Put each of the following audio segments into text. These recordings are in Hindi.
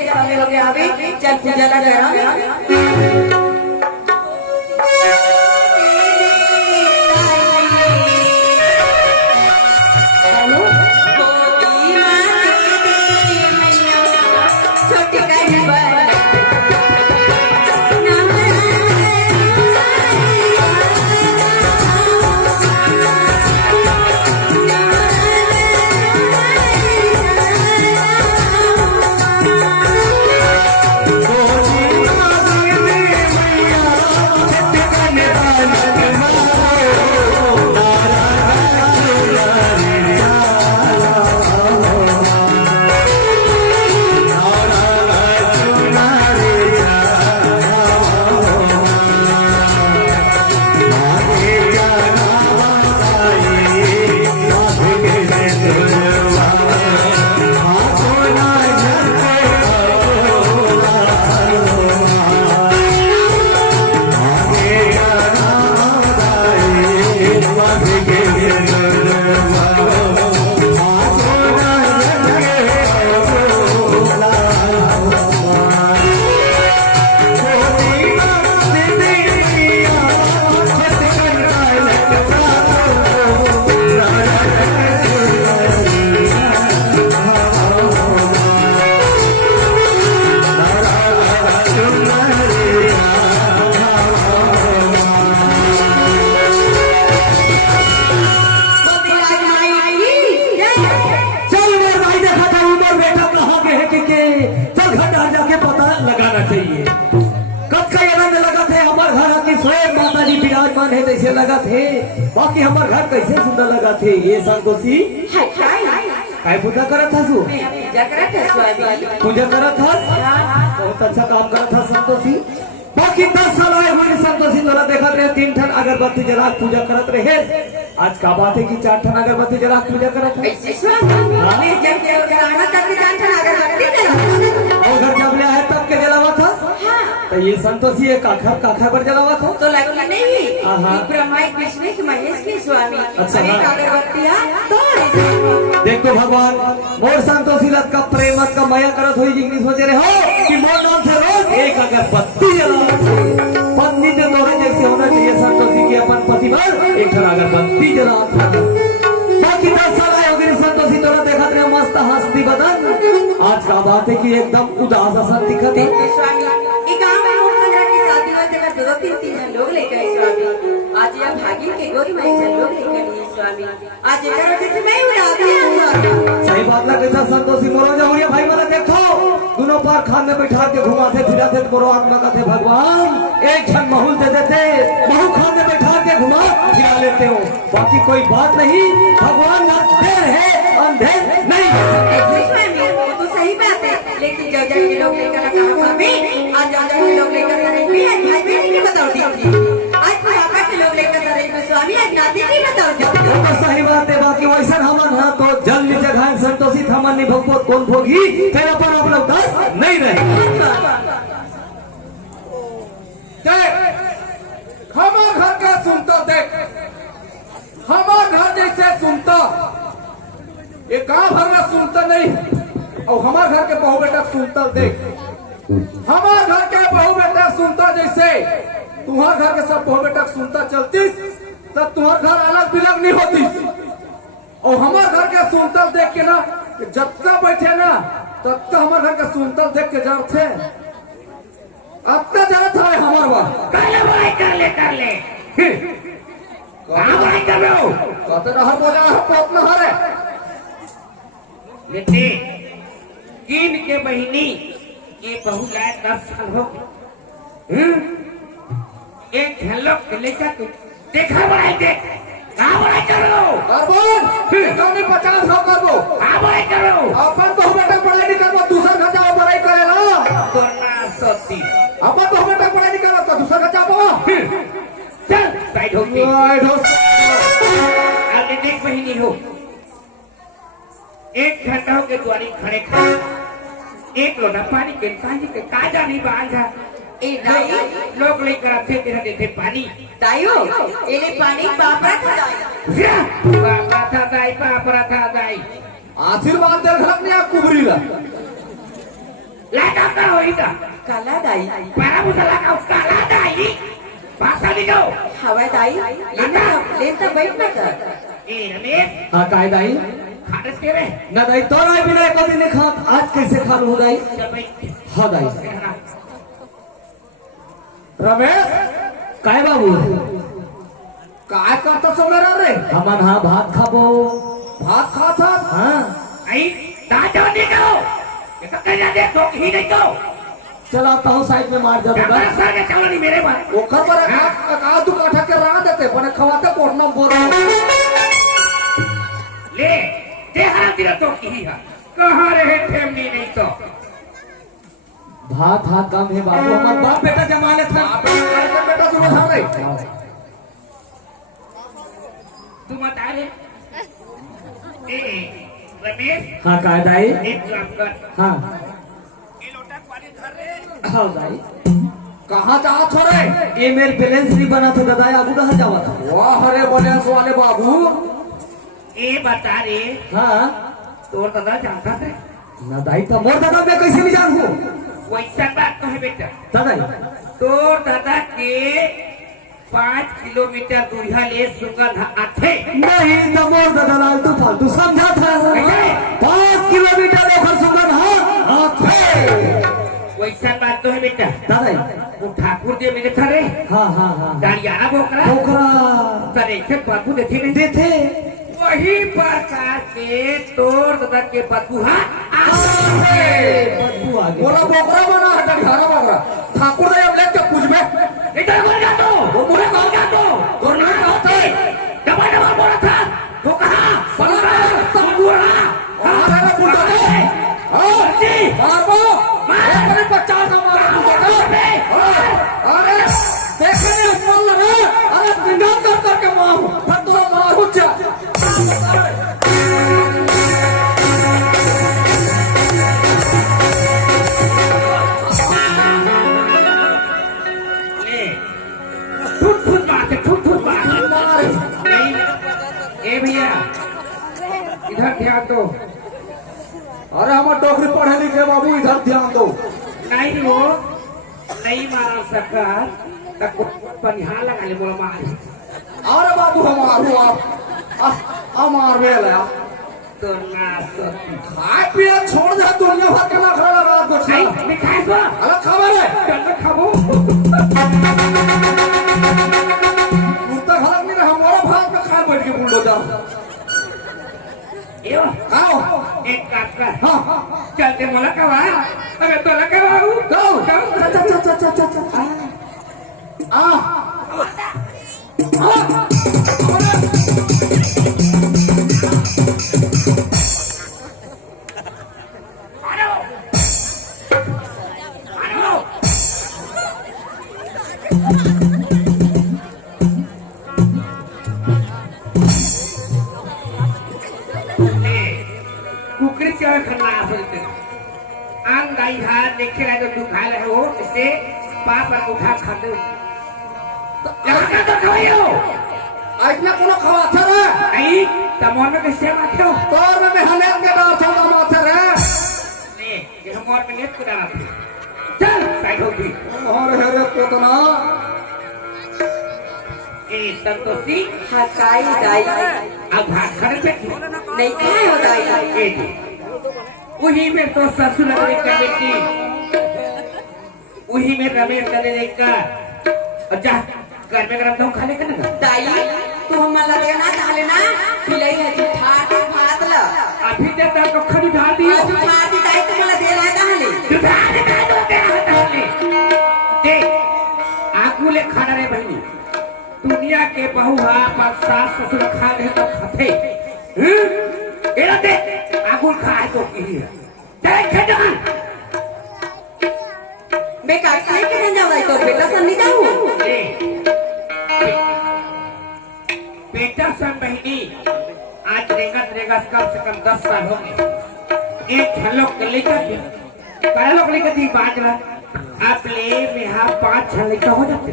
के समय हो गया अभी चल पूजा लगा लगा थे बाकी हमारे घर कैसे सुंदर लगा थे ये संतोषी काय पूजा करा था तू पूजा करा था बहुत अच्छा काम करा था संतोषी बाकी 10 साल आए हुए संतोषी तोरा देखा रहे 3 ठन अगरबत्ती जला पूजा करत रहे आज का बात है कि 4 ठन अगरबत्ती जला पूजा करत है और घर जब ले आए तब के जलावा था तो ये संतोषी एक काखा पर जलावा था तो लगा नहीं ब्रह्मा विष्णु की महेश की स्वामी अच्छा तो देखो भगवान मोर संतोषी लत का प्रेम का माया करत हुई जिंदगी सोचे रहे हो कि मोर नाम से रोज एक अगरबत्ती जलाओ पत्नी तो तोरे जैसे होना चाहिए संतोषी की अपन पति पर एक अगरबत्ती जलाओ बाकी 10 साल आए होगी संतोषी तोरा देखा रहे मस्त हंसती बदन आज का बात है कि एकदम उदास सा दिखत है दो तीन जन लोग लेकर आए स्वामी आज यह भागी के गोरी माई जन लोग लेकर आए स्वामी आज एक वजह से मैं उड़ा सही बात लगे था संतोषी मोरो जाऊंगे भाई वाला देखो दोनों पार खान में बैठा के घुमाते फिराते मोरो आत्मा का थे भगवान एक क्षण महूल दे देते महू खान में बैठा के घुमा फिरा लेते हो बाकी कोई बात नहीं भगवान अंधेर है अंधेर नहीं तो सही बात है लेकिन जब जब ये लोग लेकर स्वामी आज जब जब ये लोग लेकर भाई बहन की बताओ आज पापा के लोग लेकर स्वामी आज नाती की बताओ तो सही बात है बाकी वैसा हमन है तो जल नीचे घायल संतोषी हमन नहीं भोग कौन भोगी तेरा पर आप लोग दस नहीं रहे हमार घर का सुनता देख हमार घर जैसे सुनता ये गाँव भर में सुनता नहीं और हमार घर के बहू बेटा सुनता देख हमार घर के बहू बेटा सुनता जैसे तुम्हार घर के सब बहू बेटा सुनता चलतीस तब तुम्हार घर अलग बिलग नहीं होती और हमार घर के सुनता देख के ना जब तक बैठे ना तब तक हमार घर के सुनता देख के जब थे अब तक जरूरत है हमार बात कर ले कर रहे हो कहते ना हर बोझा पोत न हरे बेटे किन के बहिनी ये बहू लाए 10 साल हो एक झलक के लेकर तू देखा बढ़ाई देख कहाँ बढ़ाई करो करबो 50 हो करबो कहाँ बढ़ाई करो अपन तो बेटा पढ़ाई नहीं करबो दूसर घर जाओ पढ़ाई करे ना तोरना सती अपन तो बेटा पढ़ाई नहीं करबो तो दूसर घर जाओ चल साइड हो गई आगे देख बहिनी हो 1 घंटा हो गए द्वारी खड़े खड़े एक लोटा पानी के काजी के काजा नहीं बांधा ए दाई लोग लेकर आते तेरा देते पानी दाइयो एने पानी बापरा था दाई आशीर्वाद दे घर ने कुबरी ला लागा का होईदा काला दाई para musala का काला दाई भाषा लिखो हवा दाई लेता बैठ ना कर ए रमेश हाँ काय दाई खाने के रे ना दाई तो राय बिना कभी नहीं खात आज कैसे खा लूँ दाई चल भाई हाँ दाई रमेश काय बाबू काय करता सो मेरा रे हमन हाँ भात खाबो भात खाता हाँ आई दादा देखो ये तो कह दे तो ही नहीं तो चलाता हूँ साइड में मार जाऊंगा हमारा सारे चलो नहीं मेरे पास वो खबर है का तू काठा के रहा देते पण खवाते कोटना बोल ले दे हरा दिला तो की है कहाँ रहे ठेमनी नहीं तो भात हाँ कम है बाबू हमार बाप बेटा जमाने था बेटा तू बता रहे तू मत आ रे ए रमेश हाँ काय दाई एक काम कर हाँ ये लोटा पानी धर रे हाँ दाई कहाँ जा छोरे ये मेरे बैलेंस नहीं बना था दादा अबू कहाँ जावा था वाह हरे बलेंस वाले बाबू ए बता रे हाँ तोर दादा जानता थे ना दाई तो मोर दादा मैं कैसे नहीं जानू वैसा बात तो है बेटा दादा तोर दादा के 5 किलोमीटर दूरिया ले सुगंध आथे नहीं तो मोर दादा लाल तू फालतू समझा था 5 किलोमीटर लेकर सुगंध हाँ आथे वैसा बात तो है बेटा दादा वो ठाकुर जी मेरे था रे हाँ हाँ हाँ डालियाना बोकरा पोखरा तरे के बाबू देखे नहीं देते वही प्रकार के तोर दादा के बतुहा बदबू आ गई बोला बोकरा बना है घरा बोकरा ठाकुर दे अब लेके पूछ में इधर बोल जा तो वो पूरे बोल जा तो और ना होते डबल डबल बोला था वो कहा बना सब बोला हमारा बुलडोजर है हां जी मारो अपने 50 हमारा बुलडोजर अरे देखने ऊपर लगा अरे निगाह कर करके मारो फिर तो मारो जा ठुट नहीं ए भैया इधर ध्यान दो अरे हम डोगरी पढ़े लिखे बाबू इधर ध्यान दो नहीं वो नहीं मारा सका तक पनिहार लगा ले बोला मार अरे बाबू हमारू आप मार बेला तो ना सती खाए पिए छोड़ दे दुनिया भर के ना खड़ा लगा कुछ नहीं दिखाई बा अरे खबर है चल खाबो कुत्ता खराब नहीं रहा हमारा भाग में खाए बैठ के बुलडोजर यो आओ एक काम कर हाँ चलते मोला कवा अबे तो लगा बाबू go आ कुकरी क्या खन्ना बोलते आंग गाई हाथ देखे रहे तो दुखा रहे हो इससे पाप पर उठा खाते लगा तो खाओ इतना कोनो खवाथा रे नहीं तमोन में कैसे माथे हो तोर में हनेल के डाल छोड़ा माथा रे नहीं ये हम और में नेट को डाला चल साइड हो गई और हेरे कितना ए संतोषी हकाई दाई अब भात खाने पे नहीं खाए हो दाई ए वही में तो ससुर लगे कर बेटी वही में रमेश करे देखा अच्छा घर में गरम तो खाने का ना दाई तू हमारा लेना डाले ना खिलाई है तू ठाट भात ला अभी तक तो खड़ी ढाल दी तू ठाट दाई तू मला दे रहा डाले देख आगुले खाना रे बहनी दुनिया के बहु हा पर सास ससुर खा रहे तो खाते एरा दे आगुल खाए तो की है देख खजान बेकार खाई के न जाओ तो बेटा सन नहीं जाऊं बेटा सन बहनी आज रेगा कम से कम 10 साल हो गए एक झलक लेकर लोग लेकर दी बात रहा अब ले में हाँ 5 छन लेकर हो जाते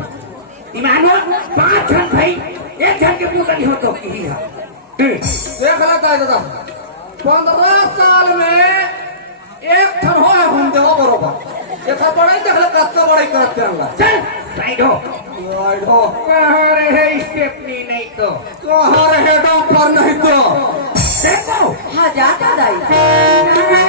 ईमानो 5 छन भाई एक छन के पूरा नहीं हो तो की है देख ला दादा 15 साल में एक ठन हो हम देवा बरोबर देखा बड़ाई देखले कतना बड़ाई करते हैं चल साइड हो वाइड हो कहाँ रहे स्टेपनी नहीं तो कहाँ रहे डॉक्टर नहीं तो देखो हाँ जाता दाई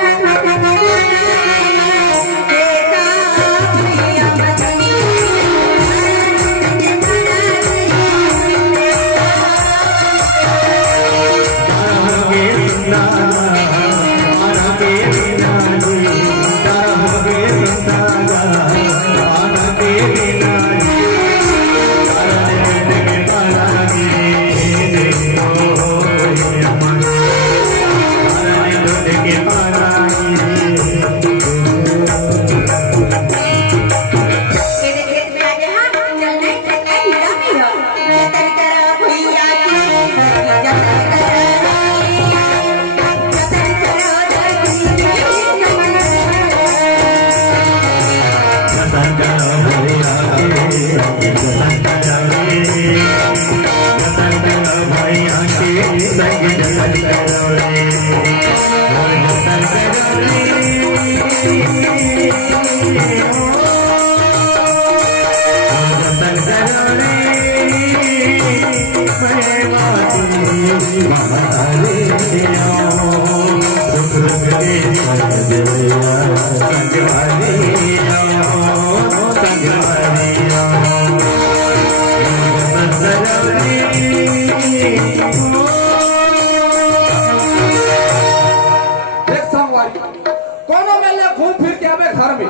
घूम फिर के आवे घर में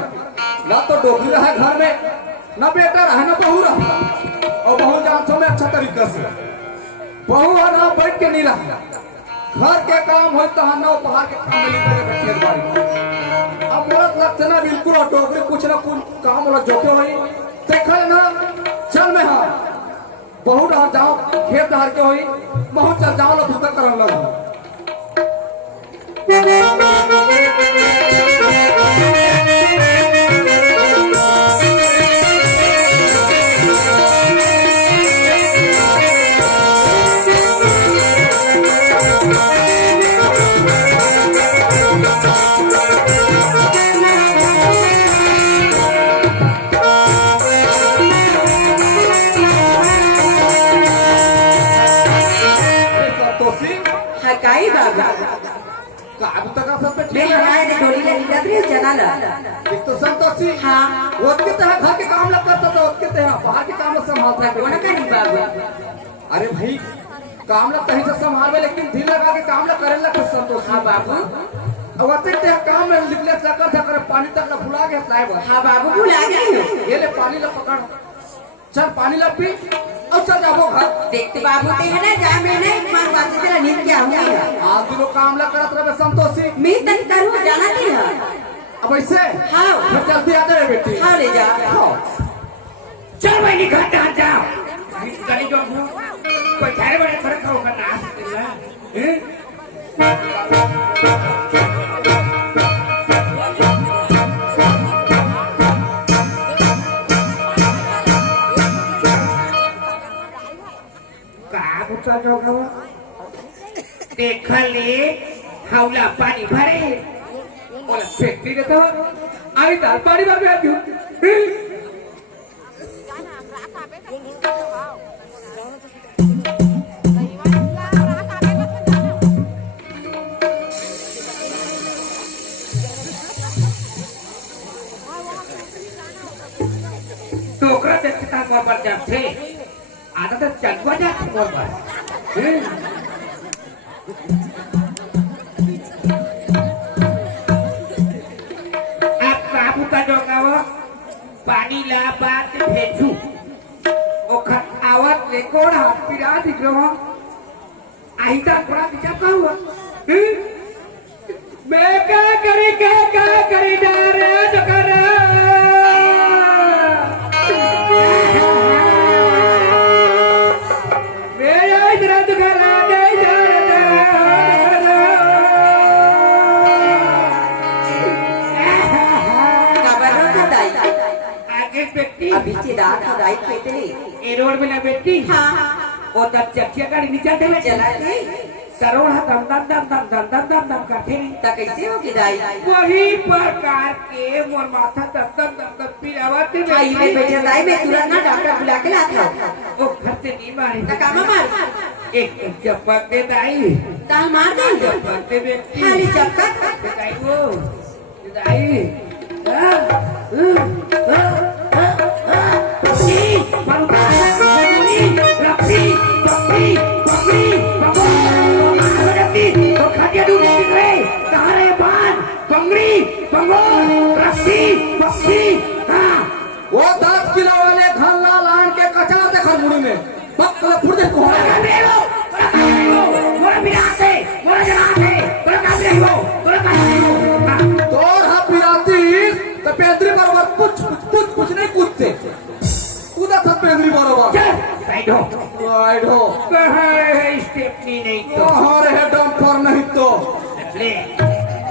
ना तो डोकरी रहा घर में ना बेटा रहा ना बहू रहा और बहू जांचों में अच्छा तरीके से बहू है ना बैठ के नहीं रहा घर के काम हो तो ना बाहर के काम में निकल खेत बाड़ी अब औरत लगते ना बिल्कुल और डोकरी कुछ ना कुछ काम वाला जोके हुई देखा ना चल में हाँ बहू रहा जाओ खेत धार के हुई बहू चल जाओ ना दूसरा करने लगा हकाई बाबा अब तक आप सब पे मैं हमारे डोली ले लिया रे जना ला एक तो संतोषी हाँ उसके तहत घर के काम लग करता था उसके तहत बाहर के काम संभालता है कौन का नहीं बाबा अरे भाई काम लग कहीं से संभाल लेकिन दिल लगा के काम लग करे लग संतोष हाँ बाबू अब अते ते काम में निकले चक्कर पानी तक भुला गया साहब हाँ बाबू भुला गए ये ले पानी ला पकड़ चल पानी ला पी और चल जाओ घर देखते बाबू ते है ना जा मैं ना एक मार बात तेरा नींद क्या हुई आज दिलो काम लग करत रहे संतोषी मैं तक करूँ जाना नहीं है अब ऐसे हाँ फिर जल्दी आ जाए बेटी हाँ ले जा चल भाई निकल जाओ गली जो कोई थारे बड़े फर्क होगा ना देखा ले हावला पानी भरे और फैक्ट्री का तो आई दाल पानी भर में आजू टोकरा देखता मोबाइल जब थे आधा तो चलवा जाती मोबाइल आप काबू का जो पानी ला बात भेजू ओखर आवाज रिकॉर्ड हाथ पिरा दिख रहा आई तक बड़ा दिक्कत हुआ मैं क्या करे जा रहा तो कर अभी चिदार खुदाई खेते ए रोड में ना बेटी हाँ और तब चकिया गाड़ी नीचे चला चला के तरोड़ा दम दम दम दम दम दम दम दम करते नहीं ता कैसे होगी दाई वही प्रकार के मोर माथा दम दम दम दम पिरावते आई में बैठे दाई मैं तुरंत ना डॉक्टर बुला के लाता हूँ ओ घर से नहीं मारे ता कामा मार एक चप्पक दे दाई ताल मार दे चप्पक दे बेटी खाली चक्कर दाई वो दाई वो 10 किलो वाले घल्ला लान के कचार दे खरमुड़ी में पक्का फुर्दे कोहरा तोर हा पिराती तो पेंद्री बरोबर कुछ नहीं कूदते कूदा था पेंद्री बरोबर राइट हो स्टेपनी नहीं तो और है डंपर नहीं तो ले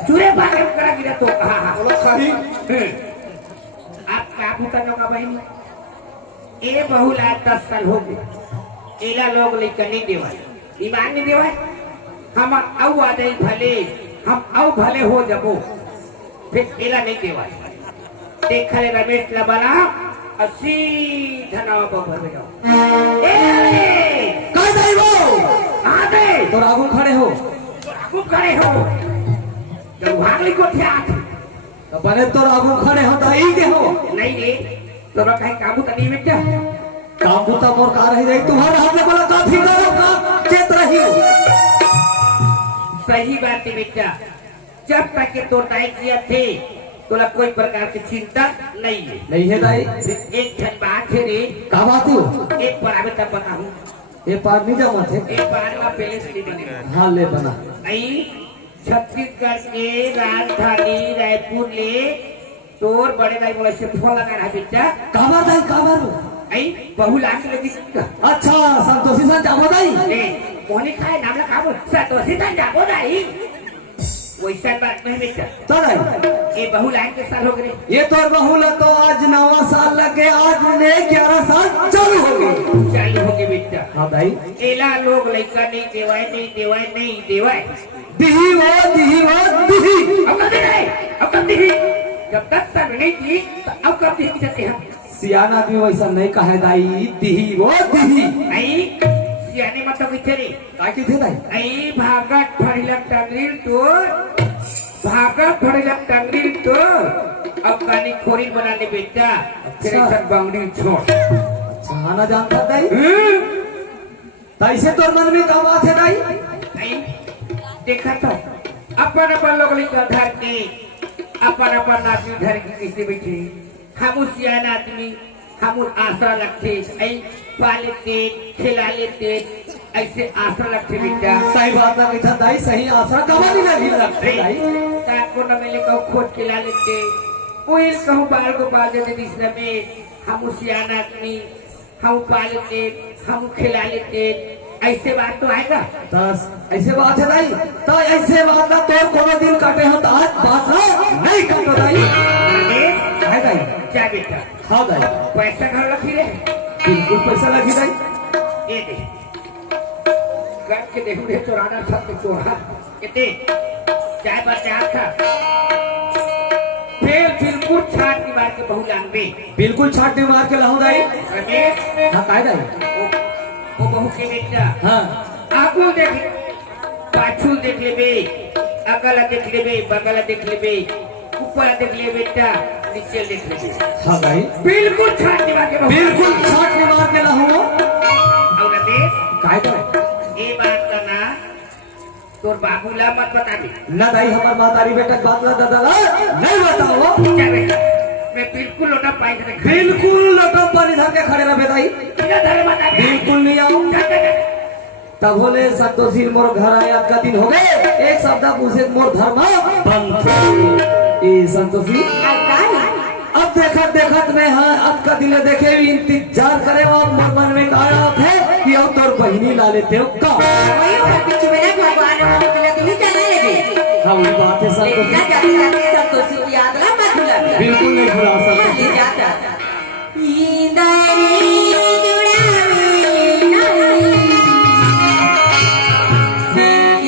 चूरे बागे करा गिरा तो कहा बोलो सही आप क्या भूता लोग बहन ए बहुला 10 साल हो गए एला लोग लेकर नहीं देवाई ईमान नहीं देवाई हम औ आ जाई भले हम औ भले हो जबो फिर एला नहीं देवाई देखले रमेश लबला 80 धनावा भर में जाओ ए कह दई वो आ दे तो आगू खड़े हो खूब करे हो जब भागली को थे आठ तो बने तो आगू खड़े हो तो ई के हो नहीं रे तो कहीं काबू तो नहीं में क्या काबू तो मोर का रही रही तुम्हारे हाथ में बोला काफी करो का चेत रही हो सही बात है बेटा जब तक के तो तय किया थे तो कोई प्रकार की चिंता नहीं है नहीं है दाई एक क्षण बात है रे का बात हो एक पर आवे तब बताऊं ये पार नहीं जमा थे एक बार में पहले से नहीं बने हाँ ले बना नहीं छत्तीसगढ़ के राजधानी रायपुर ले तोर बड़े भाई बोला से फोन लगा रहा बेटा काबर दाई काबर आई बहु लाख लगी अच्छा संतोषी सा जाबो दाई ए मोहनी खाए नाम लगा बोल संतोषी ता जाबो दाई वैसा बात नहीं बेटा तो दाई ये बहु लाख के साल हो गए ये तो बहुला तो आज 9 साल लगे आज ने 11 साल चालू हो गए चालू हो गए बेटा हाँ दाई एला लोग लड़का नहीं देवाए दिही वो दिही अब कब दे रहे अब कब दी जब तक तक नहीं दी तो अब कब दी जाते हैं सियाना भी वैसा नहीं कहे दाई दिही वो दिही आई सियाने मतलब किथे रे ताकि थे दाई आई भागत फड़िलक टंगरी तो अब कानी खोरी बना ले बेटा फिर सब बंगड़ी छोड़ आना जानता दाई तैसे तोर मन में का बात है दाई आई देखा तो अपन लोग लिखा धर के अपन आदमी धर के किसी बैठे हम सियाना आदमी हम आशा रखते ऐ पालते खिला लेते ऐसे आशा रखते बेटा सही बात ना कहा दाई सही आशा कमा नहीं लगी रखते दाई ताको न मिले कहूँ खोज खिला लेते कोई कहूँ बाल को बाल देते इसमें में हम सियाना आदमी हम पालते हम खिला लेते ऐसे बात तो आएगा ऐसे बात है दाई तो ऐसे बात ना तो कोनो दिन काटे हो तो आज बात ना नहीं काटो दाई है दाई क्या बेटा हाँ दाई पैसा घर रखी रे बिल्कुल पैसा लगी दाई ये दे कर के देखो रे चोराना था तो चोरा कितने चाय पर चाय था फिर बिल्कुल छाट की बात के बहु जानबे बिल्कुल छाटने मार के लाऊं दाई रमेश हाँ काय दाई वो बहु के बेटा हाँ आगू देख पाछू देख लेबे अगल देख लेबे बगल देख लेबे ऊपर देख ले बेटा नीचे देख लेबे हाँ दाई बिल्कुल छाट की बात के बहु बिल्कुल छाटने मार के लाऊं और रमेश काय दाई ये बात करना तोर बाबूला मत बता दे ना दाई हमार मातारी बेटा बात ना दादा नहीं बताओ क्या बेटा मैं बिल्कुल लोटा पाई से बिल्कुल लटो पानी धर के खड़े रहे दाई बिना धरे मत आ बिल्कुल नहीं आओ तब बोले संतोषी मोर घर आया का दिन हो गए एक शब्द पूछे मोर धर्म बंद ए संतोषी अब देखत में हाँ अब का दिल देखे भी इंतजार करे और मन में काया थे कि अब तोर बहिनी ला लेते हो का वही और पीछे में ना भगवान मतलब तुम चला लगे हाँ वही बात है संतोषी लेकिन जाते जाते संतोषी को याद ला मत भूला बिल्कुल नहीं भुला सकते ले जाता इंदरी जुड़ावे नहीं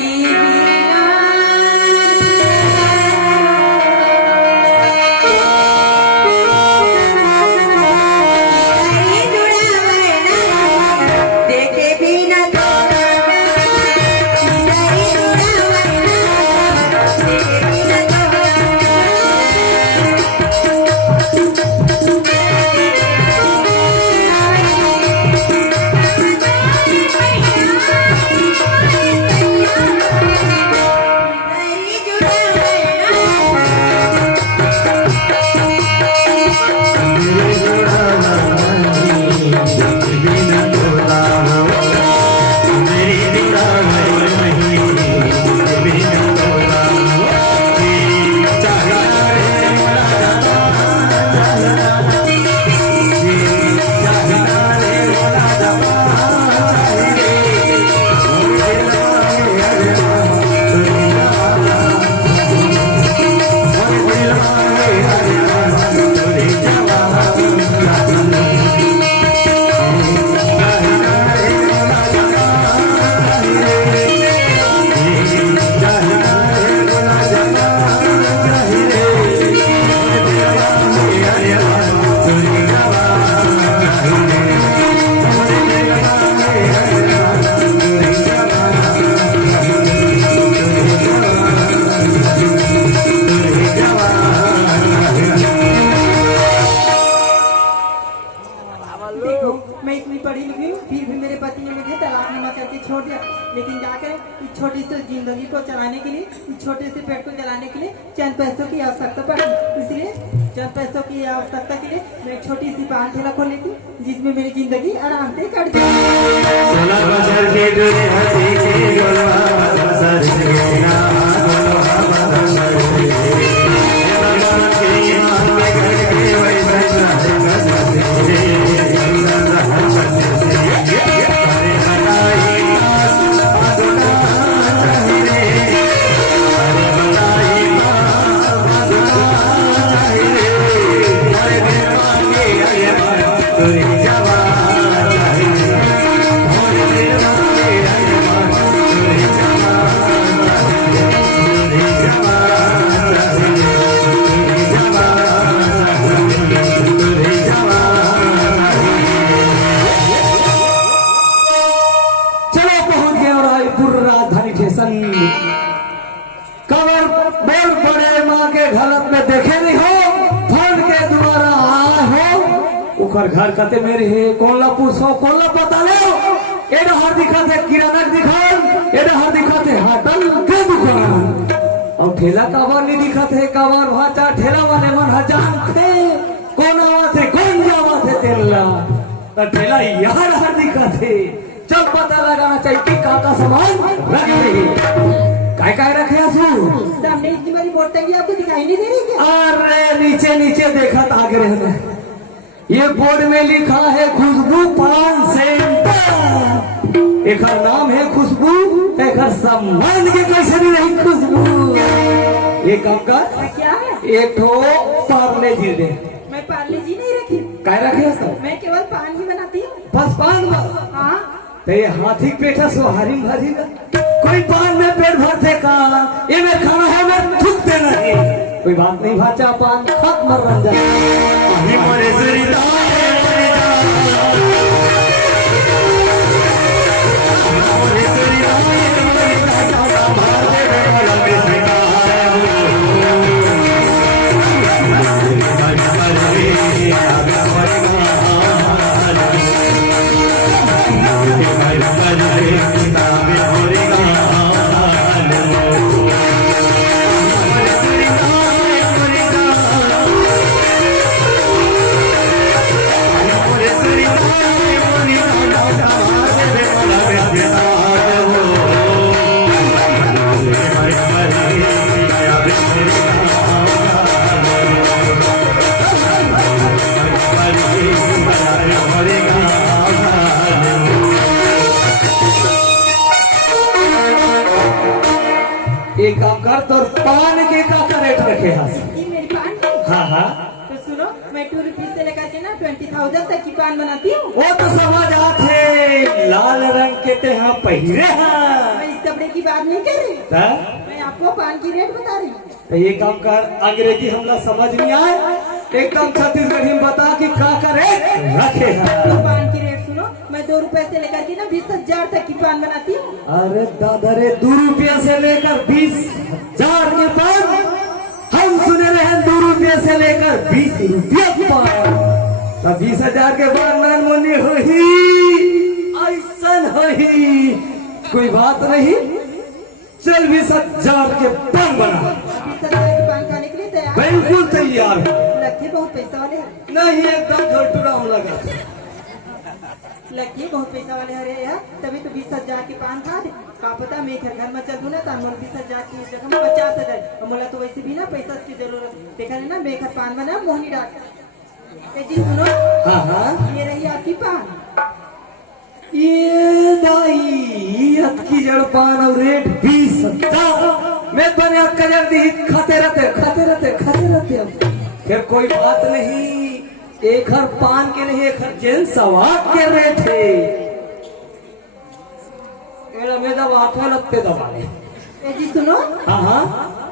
मैं इतनी पढ़ी लिखी हूँ, फिर भी मेरे पति ने मुझे तलाकनामा करके छोड़ दिया। लेकिन जाकर इस छोटी सी जिंदगी को चलाने के लिए, इस छोटे से पेट को चलाने के लिए चंद पैसों की आवश्यकता पड़ी। इसलिए चंद पैसों की आवश्यकता के लिए मैं एक छोटी सी पान ठेला खोल लेती, जिसमें मेरी जिंदगी आराम से कट कबर बोल बड़े माँ के घलत में देखे नहीं हो, फंड के द्वारा आए हो। उखर घर कते मेरे है कोला पूछो कोला पता ले। एडा हर दिखाते किराना दुकान, एडा हर दिखाते होटल के दुकान, और ठेला काबर नहीं दिखाते काबर भाचा ठेला वाले मन हजार थे कौन आवा थे कौन जावा थे तेला तो ठेला यार हर दिखाते। चल पता लगाना चाहिए कि का सामान रखे काय रखे आसू। सामने इतनी बड़ी बोर्ड टंगी, आपको दिखाई नहीं दे रही क्या? अरे नीचे नीचे देखा था आगे रहने, ये बोर्ड में लिखा है खुशबू पान सेंटर। एक नाम है खुशबू, एक सम्मान के कैसे भी नहीं खुशबू। एक काम कर, क्या है? एक ठो पार्ले जी दे। मैं पार्ले जी नहीं रखी, काय रखे सर? मैं केवल पान ही बनाती हूँ। बस पान बस। हाँ तो ये हाथी पेटा सोहारी भरी ना, कोई पान में पेट भरते का, ये मैं खाना है मैं थूकते नहीं। कोई बात नहीं भाचा पान खत मर एक काम कर तो पान के का रेट रखे हाथ। ये मेरी पान की? हाँ हाँ तो सुनो, मैं 2 रुपीज से लेकर के ना 20,000 तक की पान बनाती हूँ। वो तो समझ आते, लाल रंग के ते हाँ पहिरे हाँ। मैं इस कपड़े की बात नहीं कर रही, ता? मैं आपको पान की रेट बता रही हूँ। तो ये काम कर, अंग्रेजी हमला समझ नहीं आए, एकदम छत्तीसगढ़ी में बता कि का रेट रखे तो हाँ। पान की रेट सुनो, मैं 2 रुपए से लेकर के ना 20,000 तक की पान बनाती हूँ। अरे दादा रे, 2 रुपया से लेकर 20,000 के पान हम सुने रहे, 2 रुपये से लेकर 20 रुपया की पान। तो 20,000 के बाद मन मुनि होही ऐसन होही, कोई बात नहीं। चल 20,000 के पान बना। 20,000 की पान खाने के लिए तैयार? बिल्कुल तैयार है। लगती है बहुत पैसा वाले हैं। नहीं एकदम झोटूरा हम लगा। लगती है बहुत पैसा वाले हरे यार, तभी तो 20,000 की पान खा दे। का पता मैं घर में चल दूं ना तो 20,000 की जगह में 50,000। मोला तो वैसे भी ना पैसा की जरूरत, देखा है ना मैं घर पान बना मोहनी डाल। जी सुनो, हाँ हाँ, ये रही आपकी पान। ये दाई अतकी जड़ पान और रेट 20,000। मैं बने अतका जड़ दी खाते रहते। फिर कोई बात नहीं, एक हर पान के नहीं, एक हर जेन सवाद के रेट है। एड़ा में दबा लगते दबाने। जी सुनो, हाँ हाँ,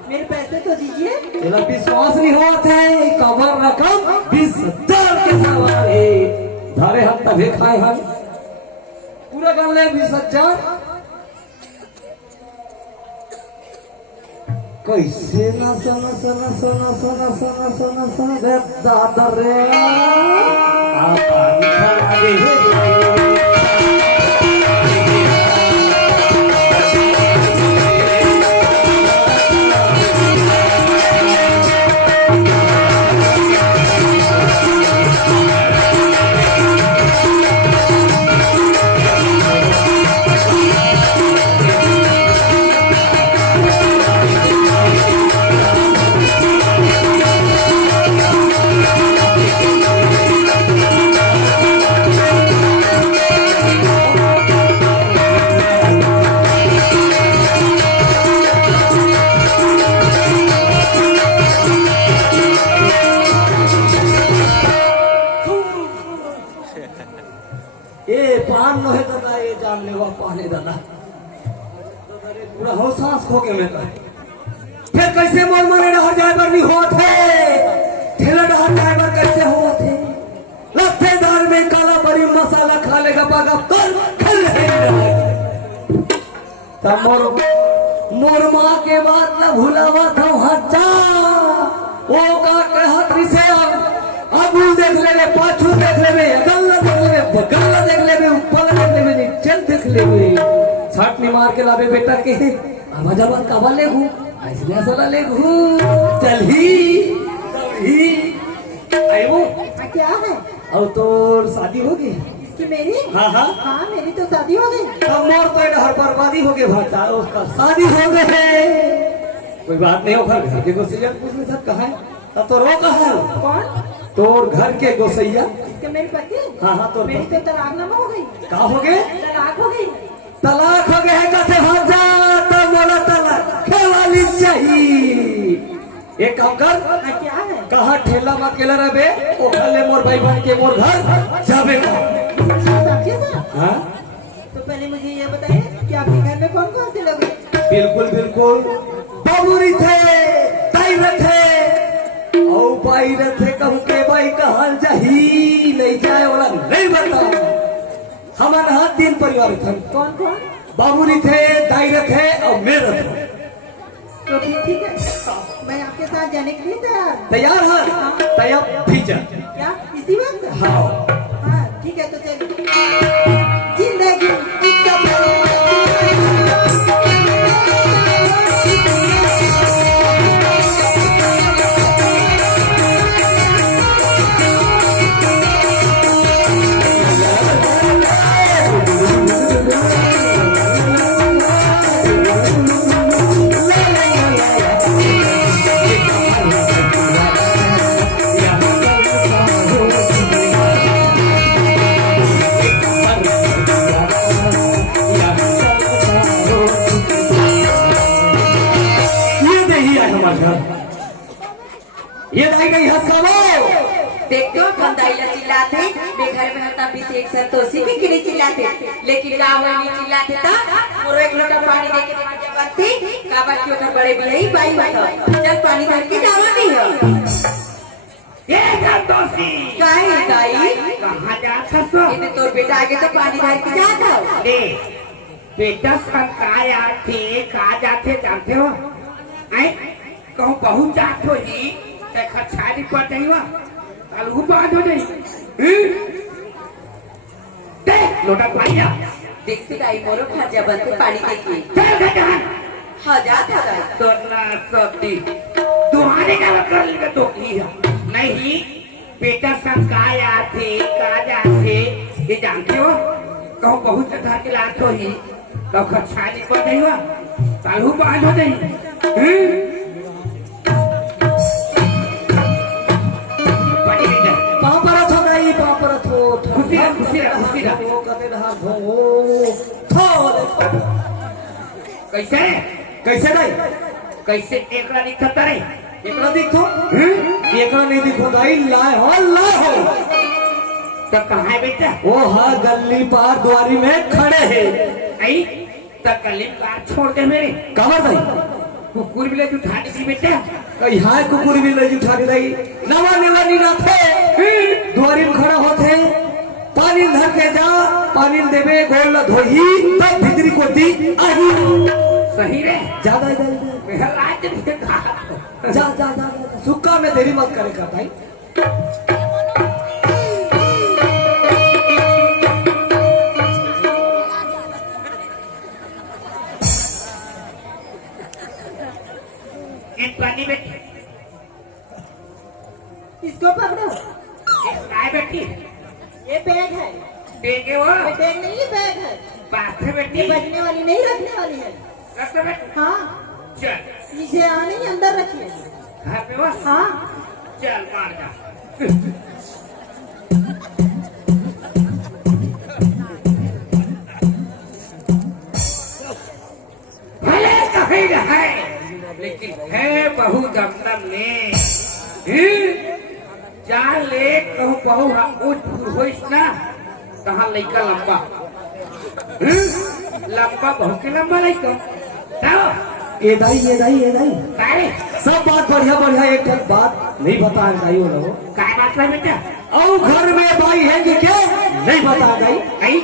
मेरे पैसे तो दीजिए। मेरा विश्वास नहीं होता है, कबर रकम 20,000 के सवाल है। धारे हम तभी खाए हम पूरा कर ले 20,000। कैसे ना सोना सोना सोना सोना सोना सोना सोना रे दादा रे आप आगे ये पान नो है दादा ये जान ले वो पाने दादा पूरा हो सांस खो के मैं फिर कैसे मोर मने डहर ड्राइवर नहीं होत है ठेला डहर ड्राइवर कैसे होत है लत्तेदार में काला बड़ी मसाला खा लेगा पागा कर खल तब मोर माँ के बाद न भुलावा था हच्चा वो का कहत से अबू देख ले पाछू देख ले गल्ला देख ले बगल्ला देख ले ऊपर देख ले नीचे देख ले छाटनी मार के लावे बेटा के आवाज आवाज कावा ले हूँ ऐसे सला ले हूँ चल ही आयो क्या है? और तोर शादी होगी इसकी मेरी? हाँ हाँ हाँ मेरी तो शादी हो गई। तब मोर तो हर बर्बादी हो गई भाटा उसका शादी हो गए है कोई बात नहीं हो घर के गोसैया पूछने सब कहा है तब तो रो कहा है कौन? तोर घर के गोसैया इसके मेरे पति? हाँ हाँ तोर मेरी तो तलाकनामा हो गई। कहा हो गए तलाक हो गई। तलाक हो गए है कैसे हो जा तब बोला तलाक वाली चाहिए एक काम कर क्या है? कहा ठेला में अकेला रहे ओ खले मोर भाई बहन के मोर घर जाबे आपके साथ? हाँ तो पहले मुझे ये बताइए कि आपके घर में कौन कौन से लोग हैं? बिल्कुल बिल्कुल बाबूरी थे ताई थे और भाई थे कहूँ के भाई कहा जाही नहीं जाए वाला नहीं बताओ हमारा हाथ 3 परिवार थे कौन कौन? बाबूरी थे दाई थे और मेरा थे तो ठीक है मैं आपके साथ जाने के लिए तैयार है तैयार भी जा क्या इसी वक्त? हाँ हाँ ठीक है तो चलिए। जिंदगी ये दाई नहीं हंसावो देखो खंदाइला चिल्लाते बेघर में हता भी एक संतोषी भी किने चिल्लाते लेकिन गांव में नहीं चिल्लाते था और एक लोटा पानी देके दरवाजा बंदती काबा के ऊपर बड़े भी बाई बता चल पानी भर के जावा भी है ये संतोषी काहे दाई कहाँ जाता सो इने तोर बेटा आगे तो पानी भर के जाता दे बेटा संकाय आते कहाँ जाते जानते हो आई कहूँ बहुत जात हो जी खच्छाली पड़ गई हुआ अलगू बात हो गई लोटा पाइया देखते दाई मोरो खाजा बनते पानी देके चल गया हाँ जाता दाई तोरना सब्जी दुहाने का कर ले तो की नहीं बेटा संकाय आते कहाँ जाते ये जानते हो कहूँ बहुत जगह के लात हो ही तो खच्छाली पड़ गई हुआ अलगू बात हो गई कैसे कैसे नहीं कैसे एक रानी थता रे एकरा दिखो एकरा नहीं दिखो दाई लाए हो तो कहाँ है बेटा वो हाँ गली पार द्वारी में खड़े हैं आई तो कलीम कार छोड़ दे मेरे कमर दाई कुकुर भी ले उठा दी बेटा यहाँ कुकुर भी ले उठा दी नवा नेवानी ना थे द्वारी में खड़ा होते पानी धर के जा पानी देवे गोल धोही तब भीतरी को दी आही सही रे ज्यादा इधर इधर मेरा राज नहीं कहा जा जा जा जा। सुक्का में देरी मत करेगा भाई। एक पानी बेटी इसको पकड़ो। एक गाय बेटी ये बैग है। देखे वो ये बैग नहीं, ये बैग है। बात है बेटी ये बजने वाली नहीं, रखने वाली है। रख दे बेटी हाँ, चल इसे आने ही अंदर रखिए। घर पे वो हाँ, चल मार जा भले कहीं है लेकिन है बहु दमदम ने चार ले कहूँ बहु उठ होइस ना कहाँ लड़का लंबा लंबा बहु के लंबा लड़का जाओ ये दाई ये दाई ये दाई काय सब बात बढ़िया बढ़िया एक एक बात नहीं बताया दाई वो लोगों। काय बात है बेटा और घर में भाई है कि क्या नहीं बता गई। आई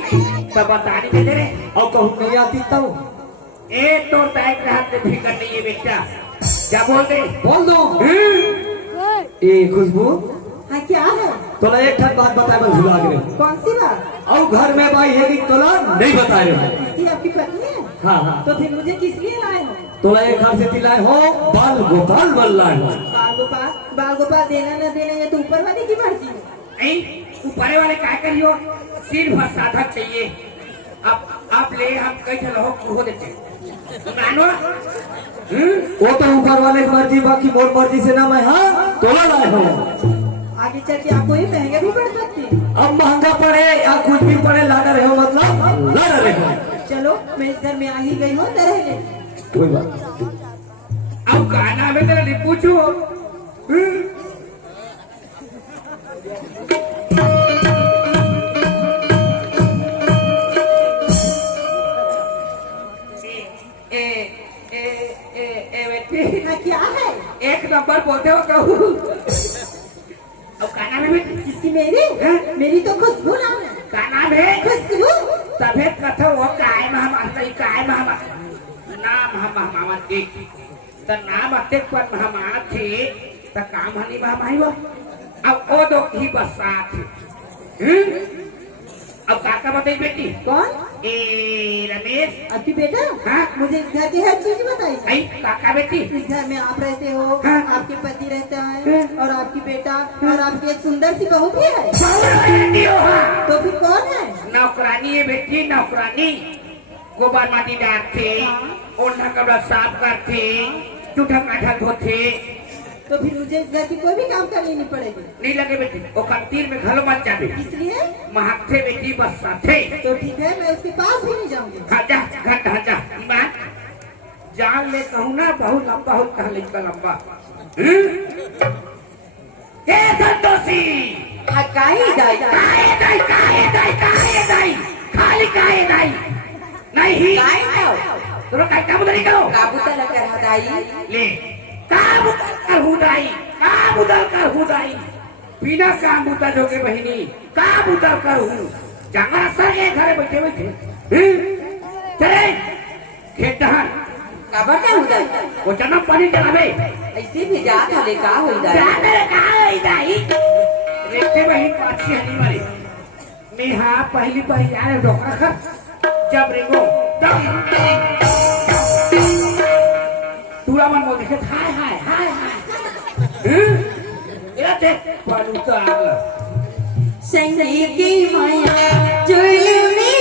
सब बता नहीं दे रहे और कहूँ नहीं आती तब ए तो बैग हाथ से भी कर नहीं बेटा क्या बोल दे बोल दो। ए खुशबू हाँ क्या है? तोला एक ठन बात बताए बस भुला गए। कौन सी बात? और घर में भाई है कि तोला नहीं बताए हो। इसकी आपकी पत्नी है? हाँ हाँ तो फिर मुझे किस लिए लाए हो? तोला एक घर से दिलाए हो बाल गोपाल बन लाए हो। बाल गोपाल देना न देना ये तो ऊपर वाले की मर्जी है। नहीं ऊपर वाले क्या करियो सिर्फ साधक चाहिए आप ले हम कई चलो हो देते मानो वो तो ऊपर वाले की मर्जी बाकी मोर मर्जी से ना मैं हाँ तोला लाए हो। आगे चल के आपको ये महंगे भी पड़ सकती है। अब महंगा पड़े या कुछ भी पड़े लाना रहे हो मतलब लड़ रहे हो। चलो मैं इस घर में आ ही गई हूँ न रह ले। कोई बात अब गाना में तेरा नहीं पूछो हाँ क्या है? एक नंबर बोलते हो कहूँ अब गाना में किसकी मेरी? मेरी तो खुशबू नाम है। का नाम है खुशबू तबे कथो वो काय महामारी काय महामारी नाम हम महामारी त नाम अत्यक पर महामार थे त काम हनी महामारी वो अब ओ दो ही बसात अब काका बताई बेटी कौन? ए रमेश आपकी बेटा? हाँ? मुझे इस घर की हर चीज बताई। आई काका बेटी इस घर में आप रहते हो, हाँ? आपके पति रहते हैं और आपकी बेटा और आपकी एक सुंदर सी बहू भी है। बेटी हो हाँ तो फिर कौन है? नौकरानी है बेटी नौकरानी गोबर माटी डालते ओढ़ना कपड़ा साफ करते टूटा काठा धोते तो फिर मुझे इस घर की कोई भी काम करनी नहीं पड़ेगी। नहीं लगे बेटी वो तीर में घलो मत जाबे इसलिए महत्थे बेटी बस साथे तो ठीक है, मैं उसके पास भी नहीं जाऊंगी। खाजा घट हजा ईमान जान ले कहूँ ना बहुत लंबा हो कहा लिखा लंबा हे संतोषी हकाई दाई काहे दाई काहे दाई काहे दाई खाली काहे दाई नहीं काय खाओ तुम काय काम नहीं करो काबूता लकर हदाई ले काम कर हुदाई काम उधर कर हुदाई बिना काम उतर जोगे बहिनी काम उतर कर हूँ जंगला सर के घर बैठे बैठे चले खेत दहन काबर का हुदाई वो जन्म पानी चलावे ऐसे भी जात हले का होई दाई मेरे कहा है दाई रेते बहिन पाछी हनी वाली मैं हाँ पहली पहली आ रहे डॉक्टर खर जब रेगो तुरा मन बोल देखे हाय हाय हाय हाय ये देख पालूता आगला संगी की माया जुलमी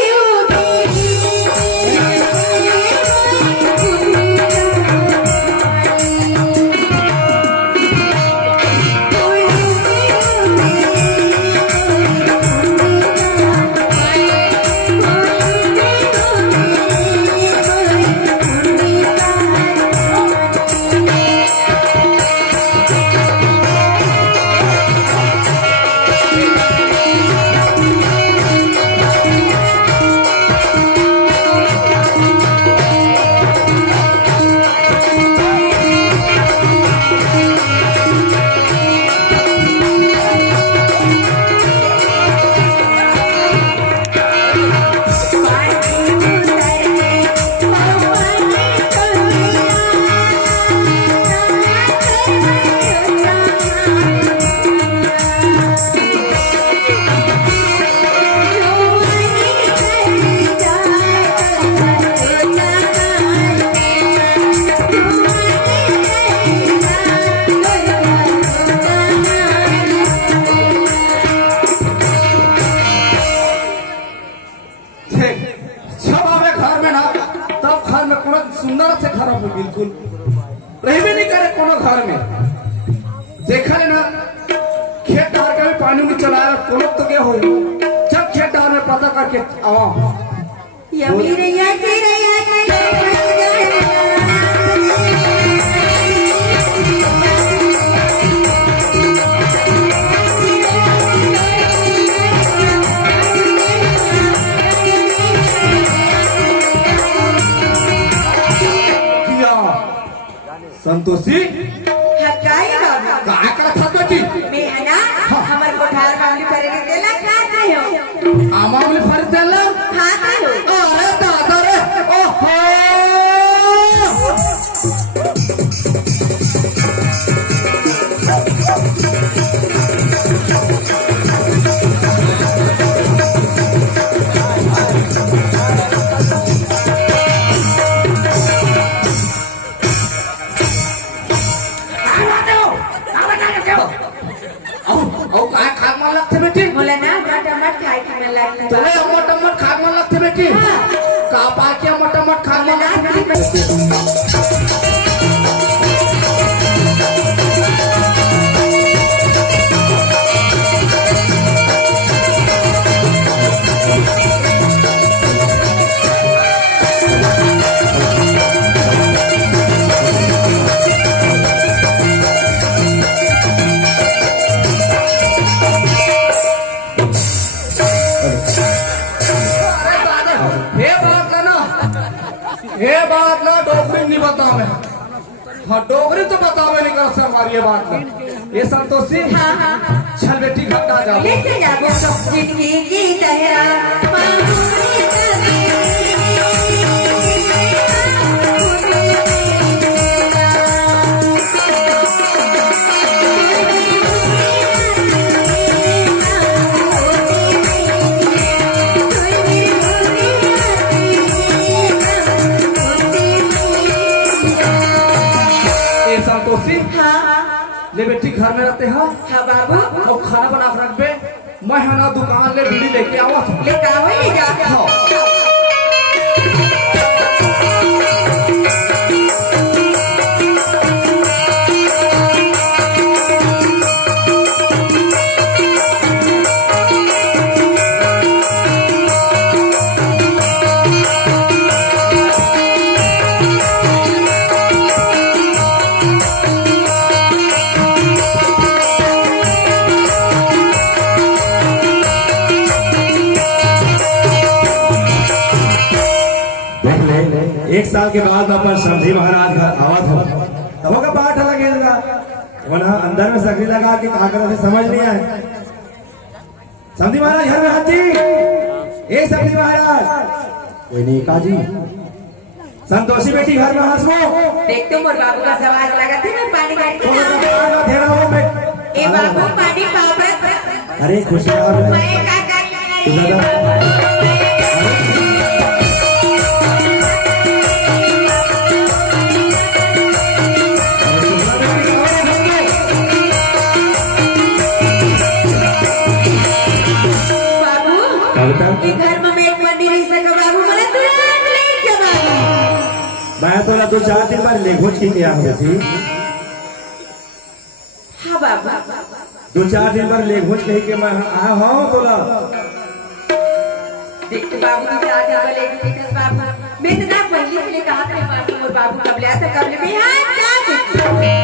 जब आवे घर में ना तब घर में कोनो सुंदर से घर हो बिल्कुल रहबे नहीं करे कोनो घर में देखा ना खेत डार के भी पानी में चलाया कोनो तो क्या हो जब खेत डार में पता करके आवा यमी रैया संतोषी हकाई बाबू काय करत था बेटी मैं है ना हमर कोठार मामले करे के देला खात रहे हो आमामले फर्ज देला खात रहे हो अरे दादा रे ओहो काय खाग मन लगते बेटी बोला ना टमाटर खाए के मन लगता तोरे अम्मट अम्मट खाग मन लगते बेटी का पाके अम्मट अम्मट खाग मन लगते ये बात ना डोगरी नहीं बतावे हाँ डोगरी तो बतावे नहीं कर हमारी ये बात ना ये संतोषी चल बेटी घटा जा लेके जाबो जिंदगी जी तहरा संतोषी ले बेटी घर में रहते हैं हाँ बाबू और खाना बना के रख बे मैं है ना दुकान ले बीड़ी लेके आवा लेके आओ ले जा एक साल के बाद में अपन समझी महाराज घर आवत हो तब का पाठ लगेगा वहाँ अंदर में सकरी लगा के कहा कर समझ नहीं आए समझी महाराज घर में हाथी एक समझी महाराज कोई नहीं काजी संतोषी बेटी घर में हंसो देख तो मोर बाबू का सवाल लगा थे ना पानी काट के ए बाबू पानी पापत अरे खुशी मैं का कर घर में मैं मंदिर ही सका बाबू मला तुरंत ले जा बाबू मैं तो 2-4 दिन बाद लेघोच की क्या हो थी हाँ बाबू 2-4 दिन बाद लेघोच कही के मैं आया हूँ बोला देख तो बाबू की शादी वाले देखत बाबू मैं तो ना पहले से कहा था बाबू और बाबू कब ले आता कब ले मैं हां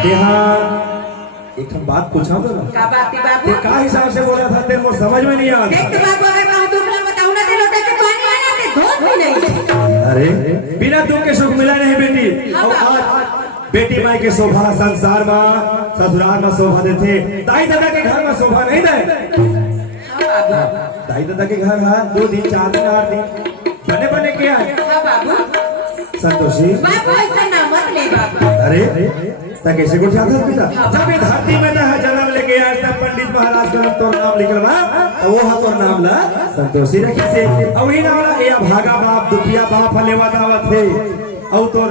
जा हाँ एक बात पूछा तो का बात है बाबू का हिसाब से बोला था तेरे को समझ में नहीं आ देख तो बाबू अगर मैं तुमने बताऊं ना दिल होता कि पानी आने दे धोख भी नहीं अरे बिना दुख के सुख मिला नहीं बेटी और आज बेटी माई के शोभा संसार में ससुराल में शोभा देते दाई दादा के घर में शोभा नहीं दे हाँ बाबू दाई दादा के घर है 2 दिन 4 दिन 8 दिन बने बने क्या हाँ बाबू संतोषी बाबू ऐसा ना मत ले बाबू अरे तक कैसे को जाता पिता जब धरती में ना जन्म लेके आज तक पंडित महाराज का तो नाम निकलवा तो वो तो नाम ला संतोषी रखी से और ही नाम ला ये भागा बाप दुखिया बाप हलेवा दावत है और तो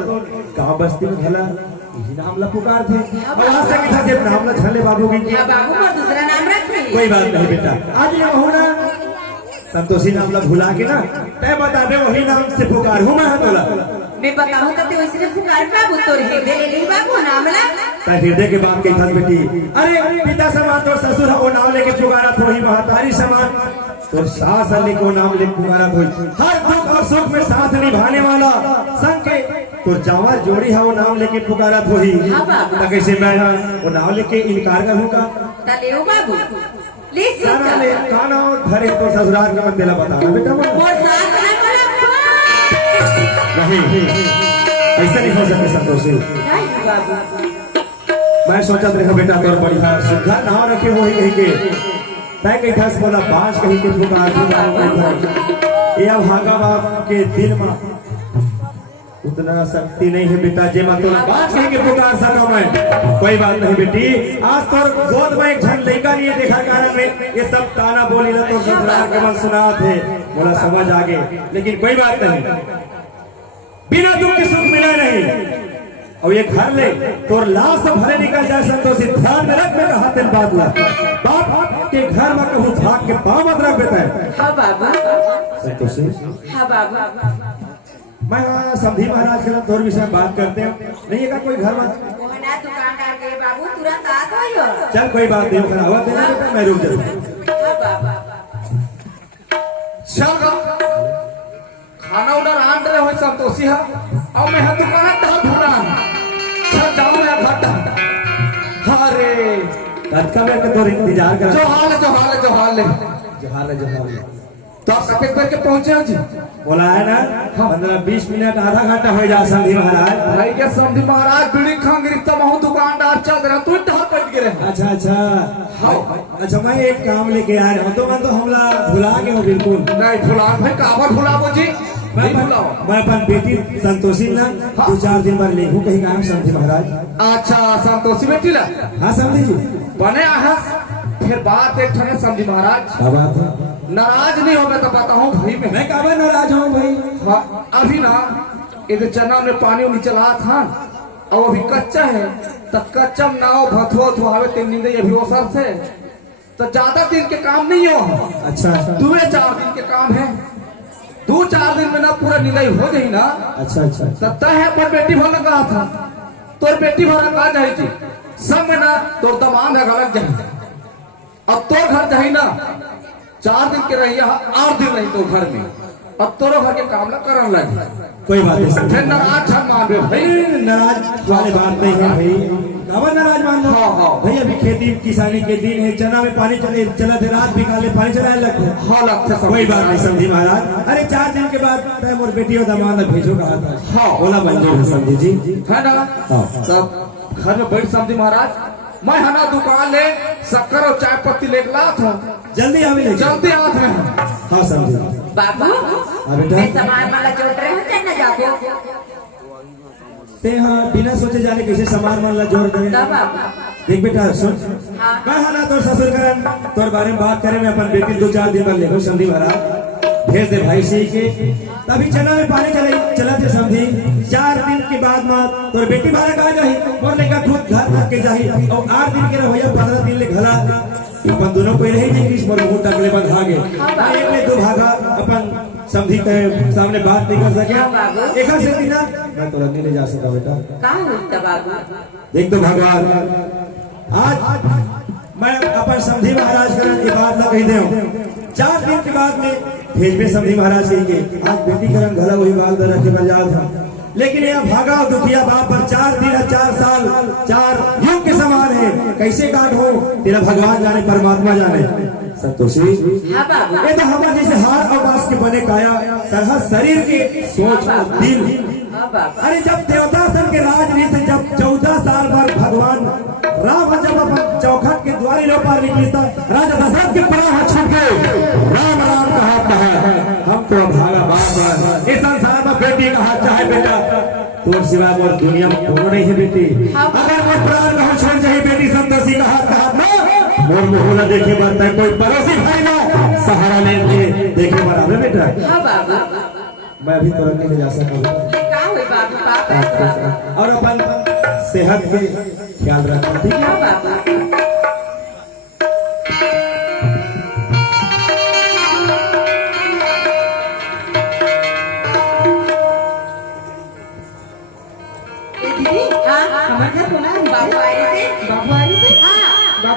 गांव बस्ती में भला यही नाम ला पुकार थे और आज तक इधर से नाम ला छले बाबू की हाँ बाबू और दूसरा नाम रख ले कोई बात नहीं बेटा आज ये हो ना संतोषी नाम ला भुला के ना तय बता दे वही नाम से पुकार हूँ मैं तोला मैं बताऊं तो उसने पुकार बाबू तोर हृदय ले ली बाबू नामला तय हृदय के बात के खास बेटी अरे पिता समान तो ससुर वो नाम लेके पुकारा थोड़ी महतारी समान तो सास अली को नाम लेके पुकारा थोड़ी हर दुख और सुख में साथ निभाने वाला संग के तो जवार जोड़ी है वो नाम लेके पुकारा थोड़ी हाँ बाबू। तो कैसे मैं वो नाम लेके इनकार करूँगा तले बाबू ले सारा ले खाना और घरे तो ससुराल का तेला बताना बेटा और साथ ना करा नहीं ऐसा नहीं हो सकता संतोषी नहीं बाबू मैं सोचा देखा बेटा तोर बढ़िया सुधा ना रखे वही कहीं के तय कहीं था बोला बांस कहीं के पुकार ये भागा बाप के दिल में उतना शक्ति नहीं है बेटा जे मैं तोरा बांस कहीं के पुकार सका मैं कोई बात नहीं बेटी आज तोर गोद में एक झन लड़का नहीं देखा कारण में ये सब ताना बोली ना तो ससुराल के मन सुना थे बोला समझ आगे लेकिन कोई बात नहीं बिना दुख के सुख मिला नहीं और ये घर ले तो लाश भरे निकल जाए संतोषी ध्यान में रख मेरा हाथ दिन बात ला बाप के घर में कहूँ भाग के पाँव मत रख बेटा हाँ बाबू संतोषी हाँ बाबू मैं समधी महाराज के तोर विषय में बात करते हैं नहीं है कोई घर में मोहना दुकानदार के बाबू तुरंत आ गयो चल कोई बात नहीं खड़ा हुआ तेरा बेटा मैं रुक जाऊँ हाँ बाबू चल खाना उधर आन रहे हो संतोषी है और मैं दुकान तक भूला चल जाओ मैं घटा अरे तत्का में तो इंतजार कर जो हाल है जो हाल है जो हाल है जहाल जहाल तो आप सफेद करके पहुंचे हो जी बोला है ना 15-20 मिनट आधा घंटा हो जा समधी महाराज भाई के समझी महाराज बीड़ी खान गिरफ्त महू दुकानदार चल रहा तू टहल बैठ गिरे अच्छा अच्छा अच्छा मैं एक काम लेके आ रहा हूँ तो मैं तो हमला भुला के हूँ बिल्कुल नहीं भुलान भाई काबर भुलाबो जी नहीं भुलाओ मैं अपन बेटी संतोषी ना 2-4 दिन बाद लेखू कहीं काम समझी महाराज अच्छा संतोषी बेटी ला हाँ समझी जी बने आहस फिर बात एक ठने समझी महाराज क्या बात है नाराज नहीं होगा तो बताऊं भाई में मैं काबर नाराज हूँ भाई हाँ, अभी ना इधर चना में पानी उनी चला था और अभी कच्चा है तो कच्चा में नाव भथुआ धुआवे 3 दिन अभी वो सर से तो ज्यादा दिन के काम नहीं हो अच्छा 2-4 दिन के काम है 2-4 दिन में ना पूरा निदाई हो गई ना अच्छा अच्छा तब तय है पर बेटी भर कहा था तोर बेटी भरा कहा जाएगी सब में ना तोर दमाद है गलत जाए अब तोर घर जाए ना 4 दिन के रही 8 दिन रही तो घर में अब तोरो घर के काम ना करन लगे कोई बात नहीं फिर नाराज छन मान रहे भाई भाई नाराज वाली बात नहीं है भाई काबर नाराज मान लो हाँ, हाँ। भाई अभी खेती किसानी के दिन है चना में पानी चला थे रात भी काले पानी चलाने लगते हाँ लगते सब कोई बात नहीं समझी महाराज अरे 4 दिन के बाद मैं और बेटी और दामाद भेजो कहा था हाँ। बोला मंजूर है समझी जी है ना हाँ। तब घर में बैठ समझी महाराज मैं है ना दुकान ले शक्कर और चाय पत्ती लेके ला था जल्दी आवे ले जल्दी आ थे हाँ समझी बाबू बेटा। मैं सामान वाला जोड़ रहे हो चल ना जाओ ते हाँ बिना सोचे जाने कैसे सामान मान ला जोड़ दे तब बाबू देख बेटा सुन हाँ। मैं है ना तो ससुर करन तोर बारे में बात करे मैं अपन बेटी 2-4 दिन बाद लेखो समझी महाराज भेज दे भाई सी के तभी चना में पानी चला थे समझी 4 दिन के बाद में तोर बेटी बाहर कहा जाही और लेकर खुद घर तक के जाही और 8 दिन के रहोया 15 दिन ले घला अपन दोनों कोई रही नहीं किस पर मुंह टकले बंद भागे एक ने 2 भागा अपन समझी के सामने बात नहीं कर सके एक से दिन मैं तो नहीं ले जा सका बेटा कहाँ हुई तब बाबू देख तो भगवान आज मैं अपन समधी महाराज का ये बात ना कही दे 4 दिन के बाद में भेज में समधी महाराज कही के आज बेटी करन घला वही बाल दर के बजाल था लेकिन यह भागा दुखिया बाप पर 4 दिन 4 साल 4 युग के समान है कैसे काट हो तेरा भगवान जाने परमात्मा जाने संतोषी हाँ बाबू ये तो हमारे जैसे हार और बास के बने काया सरहद शरीर के सोच और दिल हाँ बाबू अरे जब देवता सन के राजनीति से जब 14 साल पर भगवान राम जब अपन चौखट के द्वारी लो पार निकली राजा दशरथ के प्राण छूटे राम राम कहा हम तो भागा बाप इस संसार में बेटी कहा चाहे बेटा तोर सिवा और दुनिया में कोनो नहीं है बेटी अगर मोर प्राण कहो छोड़ जाए बेटी संतोषी कहा ना मोर मुहला देखे बढ़ता है कोई पड़ोसी भाई ना सहारा लेके देखे बढ़ावे बेटा हाँ बाबू मैं अभी तुरंत नहीं ले जा सकता कहाँ हुई बाबू पापा और अपन सेहत के ख्याल रखना ठीक है हाँ बाबू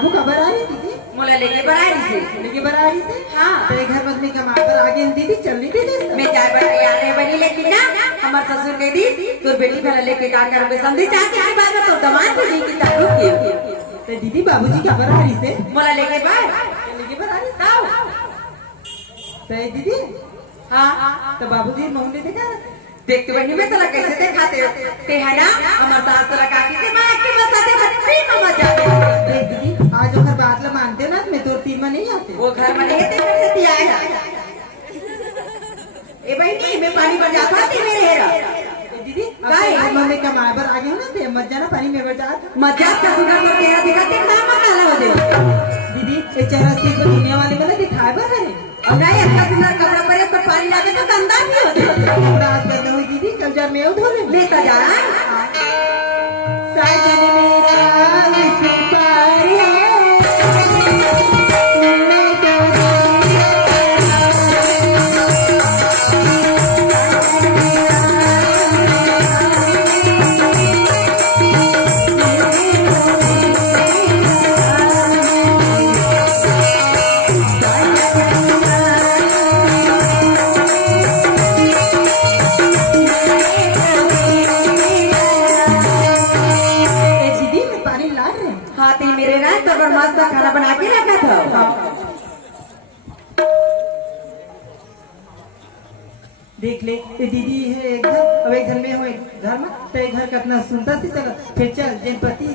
बाबू खबर आ रही दीदी मोला लेके बरारी से लेके बर आ रही थे हाँ तेरे घर में कमा कर आगे दीदी चल रही थी मैं जाए बड़ा यार नहीं बनी लेकिन ना हमारे ससुर कह दी तोर बेटी भला लेके का करोगे समझी चाहती की बात तो दमान को जी की तारुक की तो दीदी बाबूजी खबर आ रही थे मोला लेके बार लेके बर आ रही ताऊ तो दीदी हाँ तो बाबूजी मोहल्ले देखा देखते बनी मैं तला कैसे दिखाते हो ते है ना हमारे सास तला काकी से मां के बसाते बच्चे मामा जाते देख दीदी आज अगर बात ला मानते ना मैं तो तीन में नहीं आते वो घर में नहीं थे कैसे दिया है ए बहनी मैं पानी भर जाता थी मेरे हेरा दीदी काय? मम्मी कमाए पर आगे ना थे मत जाना पानी में बचा मजाक का सुना तो तेरा दिखाते ना मकाला हो दे दीदी ये चेहरा सी को दुनिया वाले वाला दिखाए पर है अब नहीं अच्छा सुंदर कपड़ा परे पर पानी लागे तो गंदा भी हो जाए रात करने हुई दीदी कल जार में धो ले लेता जा रहा है साजन मेरा विश्व पार हाँ तो मेरे ना तो मस्त खाना बना के रखा था देख ले ये दीदी है एक घर अब एक घर में हो एक घर में तो एक घर कितना सुनता सी चला फिर चल जैन पति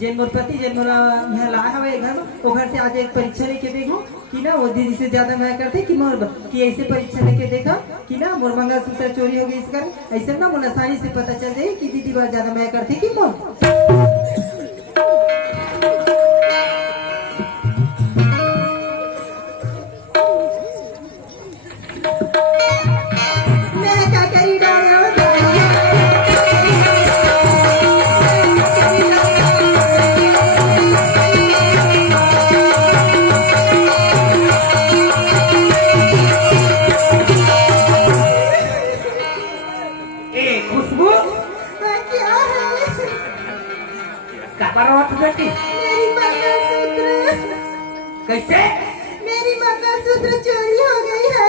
जैन मोर पति जैन मोरा यहाँ ला हवे घर में वो घर से आज एक परीक्षा लेके देखो कि ना वो दीदी से ज्यादा मैं करते कि मोर कि ऐसे परीक्षा लेके देखा कि ना मोर मंगलसूत्र चोरी हो गई इस घर ऐसे ना मोला आसानी से पता चल जाए कि दीदी बहुत ज्यादा मैं करती कि मोर मैं क्या करी डालो ए खुशबू क्या है कबर हो तू बेटी मेरी मंगलसूत्र कैसे मेरी मंगलसूत्र चोरी हो गई है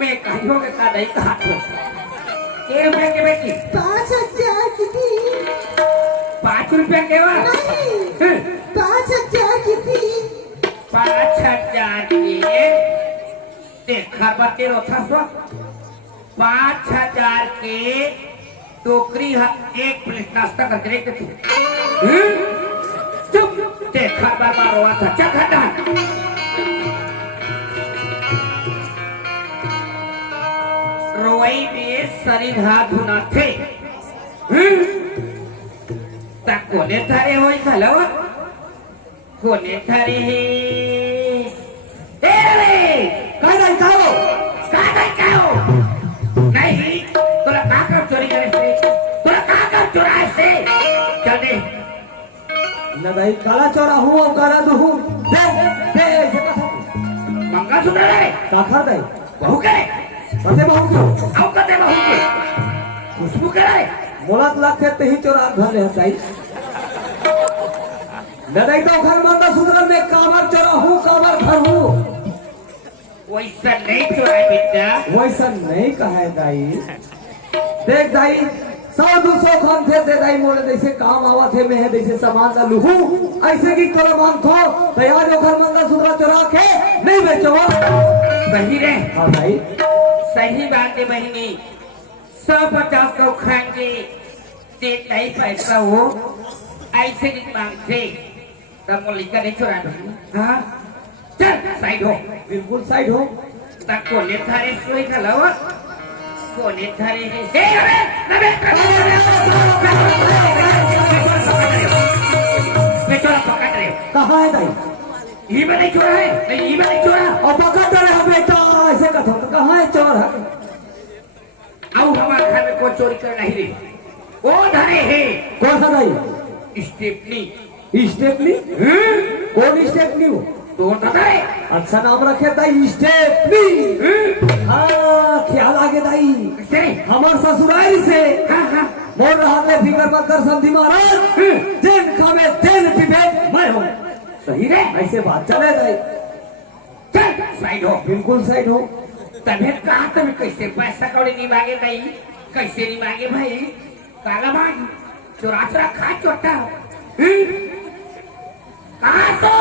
मैं कहियो के का नहीं कहा तो के रुपए के बेटी 5,000 की थी 5 रुपया के वा नहीं 5,000 की थी 5,000 के देखा बाते रोथा सो 5,000 के टोकरी एक प्लेट नाश्ता करके रख दे चुप देखा बार रोआ था चल हटा रोई में शरीर हाथ धुना थे ता कोने थारे होई घालव कोने थारे हे ए रे काय नाही खाओ का हो नहीं तोरा का कर चोरी करे से तोरा का कर चुराए से चल दे ना भाई काला चोरा हूँ और काला दू हूँ दे दे ऐसे कथा मंगा सुन रे साखर दे बहु करे कते बहु क्यों आओ कते बहु के खुशबू करे मोला लाख थे ही चोरा घर ले हसाई नदाई तो घर मांदा सुधर में काबर चोरा हूँ काबर घर हूँ वैसा नहीं चुराए बेटा वैसा नहीं कहा है दाई देख दाई 100-200 खान थे दे दाई मोले जैसे काम आवा थे मैं जैसे सामान का लूहू ऐसे की कल मांग थो तैयार हो घर मंगा सुधरा चुरा के नहीं बेचो सही रे हाँ भाई सही बात है बहनी 150 को खाएंगे दे नहीं पैसा हो ऐसे की मांगते तब वो लिखा नहीं चुरा हाँ चल साइड हो बिल्कुल साइड हो तक कोने थारे सोई खलावा कोने थारे हे अरे नबे मैं चोरा पकड़ रहे हो कहाँ है दाई ये में नहीं चोरा है नहीं ये में नहीं चोरा और पकड़ रहे हो बेटा ऐसे कथो तो कहाँ है चोर है आओ हमारे घर में कोई चोरी कर नहीं रही वो धरे है कौन सा दाई स्टेपनी स्टेपनी कौन स्टेपनी हो तो धरे अच्छा नाम रखे दाई स्टेपनी हाँ ख्याल आगे दाई से हमार ससुराल से हाँ हाँ बोल रहा है फिकर मत कर समझी महाराज जिन खावे तेल पीबे मैं हूँ सही रे, ऐसे बात चले दाई। चल साइड हो। बिल्कुल साइड हो। तभी कहा तुम कैसे पैसा कौड़ी नहीं मांगे भाई, कैसे नहीं मांगे भाई, काला मांग चुरा चुरा खा चोटा। कहा तो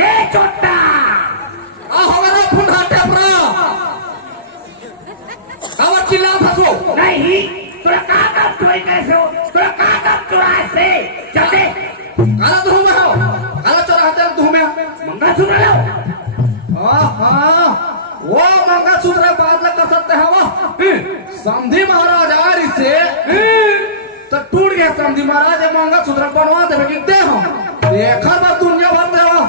ये चोटा हमारा फुंडा टेपरा अब चिल्ला फंसो नहीं, तुरा कहा काम चुराई कैसे हो, तुरा कहा काम चुरा से चलते काला तू में हो, काला चोरा हते तू में मंगा सुन लो। हाँ वो मंगलसूत्र बाद लग कर सकते हैं वो समधी महाराज आरी से तो टूट गया समधी महाराज ये मंगलसूत्र बनवा दे कि दे हम देखा बस दुनिया भर में वो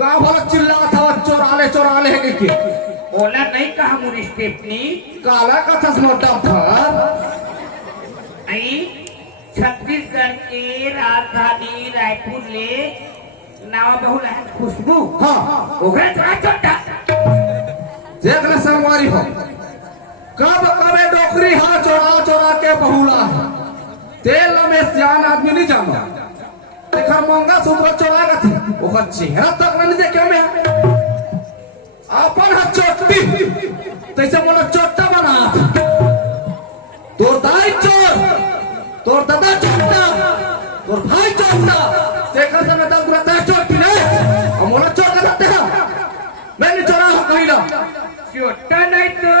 का भला चिल्ला था वो चोरा ले है कि ओला नहीं कहा मुझे स्टेपनी काला का था मोटा फर आई छत्तीसगढ़ के राजधानी रायपुर ले नाव बहुल है खुशबू। हाँ ओकरे चोरा चोटा देख ले संगवारी हो कब कबे डोकरी हाँ चोरा के बहुला है तेल में सियान आदमी नहीं जाना देखा मंगलसूत्र चोरा का थी ओकर चेहरा तक नहीं देखे में अपन हाथ चोटी तैसे बोला चोटा बना तोर दाई चोर तोर दादा चोटा तोर भाई चोटा देखा समय तक पूरा दाई चोटी नहीं हम बोला चोर का देते हैं मैं नहीं चोरा हूँ कहीं ना चोटा नहीं तो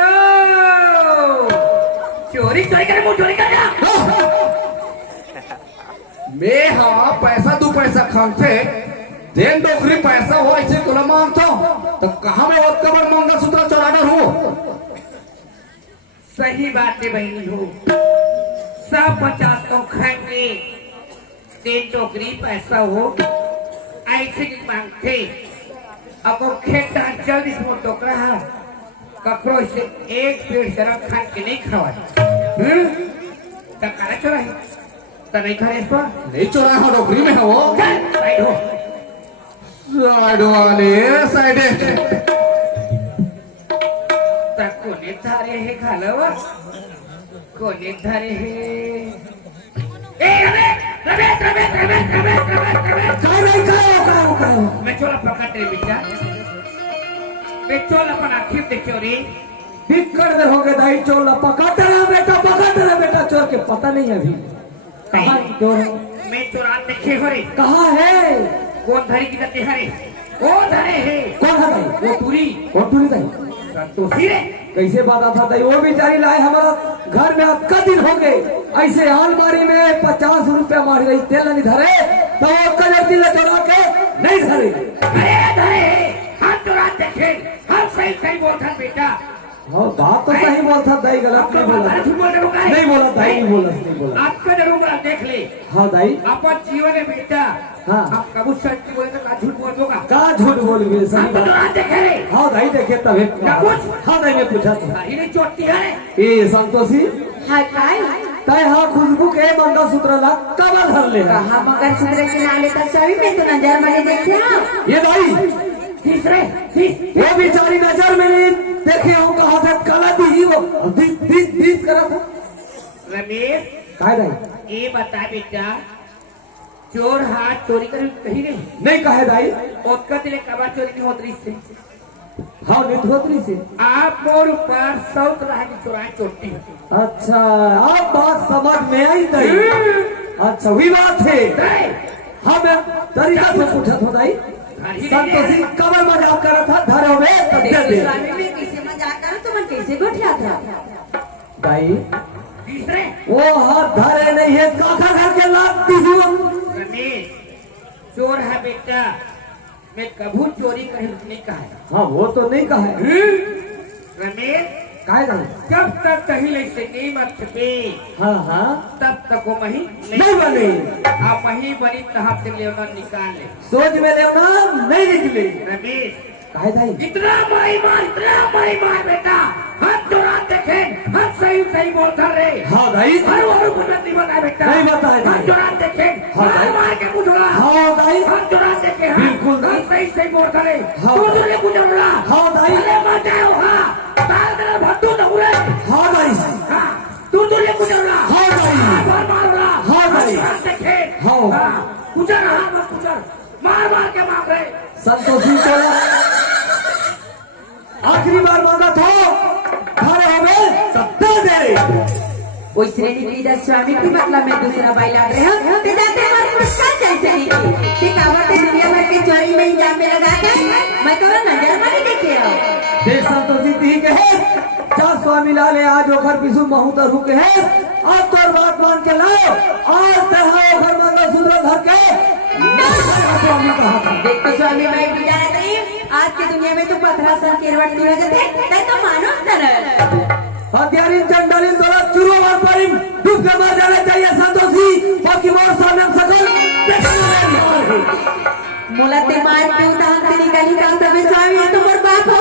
चोरी चोरी करे मुंह चोरी कर मैं हाँ पैसा दो पैसा खाते देन डोकरी पैसा हो ऐसे तुला मांगता तो कहा मैं वो कबर मंगलसूत्र चोराडर हूँ सही बात है बहनी हो, सब 50 तो खाएंगे तेल टोकरी पैसा हो ऐसे की मांगते अब वो खेत जल्दी से वो टोकरा है ककरो से एक पेड़ शराब खा के नहीं खवा तो काला चोरा है तो नहीं खा इस पर नहीं चोरा हाँ डोकरी में है वो साइड हो साइड वाले साइड तक कोने धारे है खालवा कोने धारे है ए रमेश मैं चोला पकड़ रे बेटा मैं चोला अपन आखिर देखियो रे बिकड़ दे हो गए दाई चोर पकड़ रहा बेटा चोर के पता नहीं अभी कहाँ चोर है? मैं चोरा देखे हो रे कहाँ है? कौन धरी की दते हरे ओ धरे है कौन है दाई? वो पूरी कौन टूरी दाई? संतोषी रे कैसे बात था दाई? वो बेचारी लाए हमारा घर में अब का दिन हो गए ऐसे अलमारी में 50 रुपया मार गई तेल नहीं धरे तो वो कलर दिल चोरा के नहीं धरे। अरे धरे हम चोरा देखे हम सही सही बोलता बेटा हाँ बात तो सही बोलता दाई गलत नहीं बोला नहीं बोला दाई नहीं बोला आपका जरूर देख ले हाँ दाई अपन जीवन है बेटा हाँ आप कबू सच्ची बोले तो का झूठ बोल दोगा का झूठ बोल गए सही हम तो बात देखे रे हाँ दाई देखे तभी हाँ दाई ने पूछा था ये चोटी है ए संतोषी हाय काय ताई हाँ खुशबू के मंगलसूत्र ला कब धर ले कहा मंगलसूत्र के नाले तक सभी में तो नजर में देखिए ये दाई तीसरे वो बेचारी नजर में नहीं देखे हो कहा था काला दी वो बीस करा था रमेश काय दाई ये बता बेटा चोर हाथ चोरी कर कहीं नहीं कहे दाई उसका तेरे कबाड़ चोरी नहीं होती से हाँ निधोत्री से आप मोर ऊपर सौत रहा की चोराई चोटी अच्छा अब बात समझ में आई दाई अच्छा वही बात है हाँ मैं तरीका से पूछा था दाई संतोषी कमर मजाक कर रहा था धरे हुए स्वामी में कैसे मजाक करो तो मन कैसे गोठिया था दाई तीसरे वो हाथ धरे नहीं है काका घर के लाभ दी रमेश चोर है बेटा मैं कभू चोरी करे नहीं कहा है हाँ वो तो नहीं कहा है रमेश काय दाई जब तक कहीं ऐसे नहीं मत छपे हाँ हाँ तब तक वो मही नहीं बनी आप मही बनी तहाँ से ले निकाल ले सोच में ले ना नहीं निकले रमेश काय दाई इतना मारी मार बेटा हाथ चोरा देखे हाथ सही सही बोलता रे हाँ दाई हर वारू पता नहीं बता बेटा नहीं बताया हाथ चोरा देखे हाँ हाथ मार के कुचला हाँ दाई हाथ चोरा देखे बिल्कुल हाथ सही सही बोलता रे हाँ। तू तुझे कुचला हाँ दाई अरे मत जाओ हाँ तार तेरा भट्टू न उड़े हाँ दाई हाँ तू तुझे कुचला हाँ दाई मार मार हाँ दाई देखे हाँ। कुचल हाँ मत कुचल मार मार के मार रहे। संतोषी तोला आखिरी बार मांगा था, खड़े हो गए तब दे दे। ओई श्रेणी लीडर स्वामी की मतलब में दूसरा बाई लाग रहे हो ते जाते हमारे पुरस्कार कैसे नहीं ते कावते दुनिया भर के चोरी में इल्जाम में लगा दे। मैं तो नजर में नहीं देखे रहा। देश संतोषी दी के है चार स्वामी लाले आज ओखर पिसु महू तरहु के है और तोर बात मान के लाओ आज तरह ओखर मंगल सूत्र धर के स्वामी कहा था। देख तो स्वामी मैं भी जाना नहीं आज की दुनिया में तो 15 साल की वक्त हो जाते नहीं तो मानो तरह हत्यारिन चंडालिन द्वारा चुरू और परिम डूब के मर जाना चाहिए संतोषी बाकी मोर सामने सकल मोला ते मार के उदाहरण निकाली का तब स्वामी तो मोर बाप हो